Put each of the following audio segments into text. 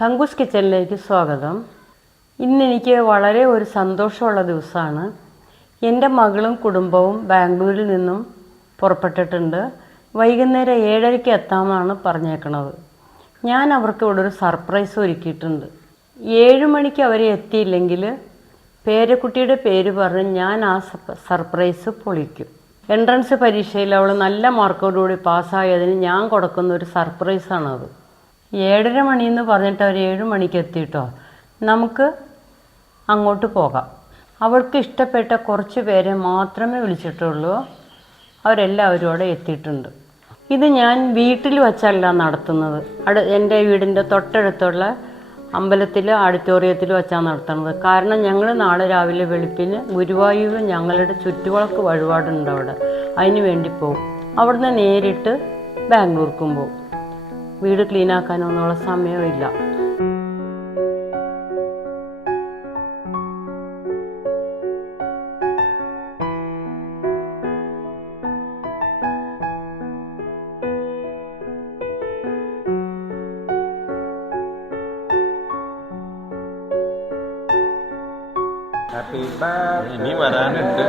തങ്കൂസ് കിച്ചണിലേക്ക് സ്വാഗതം. ഇന്നെനിക്ക് വളരെ ഒരു സന്തോഷമുള്ള ദിവസമാണ്. എൻ്റെ മകളും കുടുംബവും ബാംഗ്ലൂരിൽ നിന്നും പുറപ്പെട്ടിട്ടുണ്ട്. വൈകുന്നേരം 7:30 എത്താമെന്നാണ് പറഞ്ഞേക്കണത്. ഞാൻ അവർക്ക് ഇവിടെ ഒരു സർപ്രൈസ് ഒരുക്കിയിട്ടുണ്ട്. 7 മണിക്ക് അവർ എത്തിയില്ലെങ്കിൽ പേരക്കുട്ടിയുടെ പേര് പറഞ്ഞ് ഞാൻ ആ സർപ്രൈസ് പൊളിക്കും. എൻട്രൻസ് പരീക്ഷയിൽ അവൾ നല്ല മാർക്കോടുകൂടി പാസ്സായതിന് ഞാൻ കൊടുക്കുന്ന ഒരു സർപ്രൈസാണത്. 7:30 മണിയെന്ന് പറഞ്ഞിട്ട് അവർ 7 മണിക്ക് എത്തിയിട്ടോ. നമുക്ക് അങ്ങോട്ട് പോകാം. അവൾക്ക് ഇഷ്ടപ്പെട്ട കുറച്ച് പേരെ മാത്രമേ വിളിച്ചിട്ടുള്ളൂ. അവരെല്ലാവരും അവിടെ എത്തിയിട്ടുണ്ട്. ഇത് ഞാൻ വീട്ടിൽ വച്ചല്ല നടത്തുന്നത്. എൻ്റെ വീടിൻ്റെ തൊട്ടടുത്തുള്ള അമ്പലത്തിൽ ഓഡിറ്റോറിയത്തിൽ വെച്ചാണ് നടത്തുന്നത്. കാരണം ഞങ്ങൾ നാളെ രാവിലെ വെളുപ്പിന് ഗുരുവായൂർ ഞങ്ങളുടെ ചുറ്റുവിളക്ക് വഴിപാടുണ്ട് അവിടെ. അതിന് വേണ്ടി പോകും. അവിടുന്ന് നേരിട്ട് ബാംഗ്ലൂർക്കും പോകും. വീട് ക്ലീനാക്കാനൊന്നുള്ള സമയമില്ല. ഇനി വരാനുണ്ട്.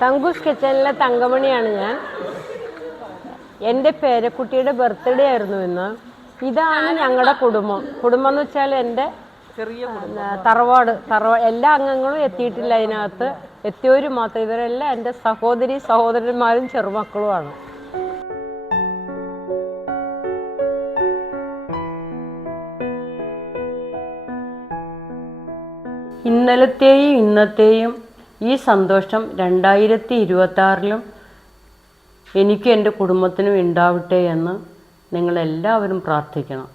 തങ്കൂസ് കിച്ചണിലെ തങ്കമണിയാണ് ഞാൻ. എൻ്റെ പേരക്കുട്ടിയുടെ ബർത്ത്ഡേ ആയിരുന്നു ഇന്ന്. ഇതാണ് ഞങ്ങളുടെ കുടുംബം. കുടുംബം എന്ന് വെച്ചാൽ എൻ്റെ തറവാട് എല്ലാ അംഗങ്ങളും എത്തിയിട്ടില്ല അതിനകത്ത്. എത്തിയവരും മാത്രം. ഇവരെല്ലാം എൻ്റെ സഹോദരന്മാരും ചെറുമക്കളുമാണ്. ഇന്നലത്തെയും ഇന്നത്തെയും ഈ സന്തോഷം 2026-ലും എനിക്കും എൻ്റെ കുടുംബത്തിനും ഉണ്ടാവട്ടെ എന്ന് നിങ്ങളെല്ലാവരും പ്രാർത്ഥിക്കണം.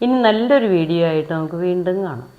ഇനി നല്ലൊരു വീഡിയോ ആയിട്ട് നമുക്ക് വീണ്ടും കാണാം.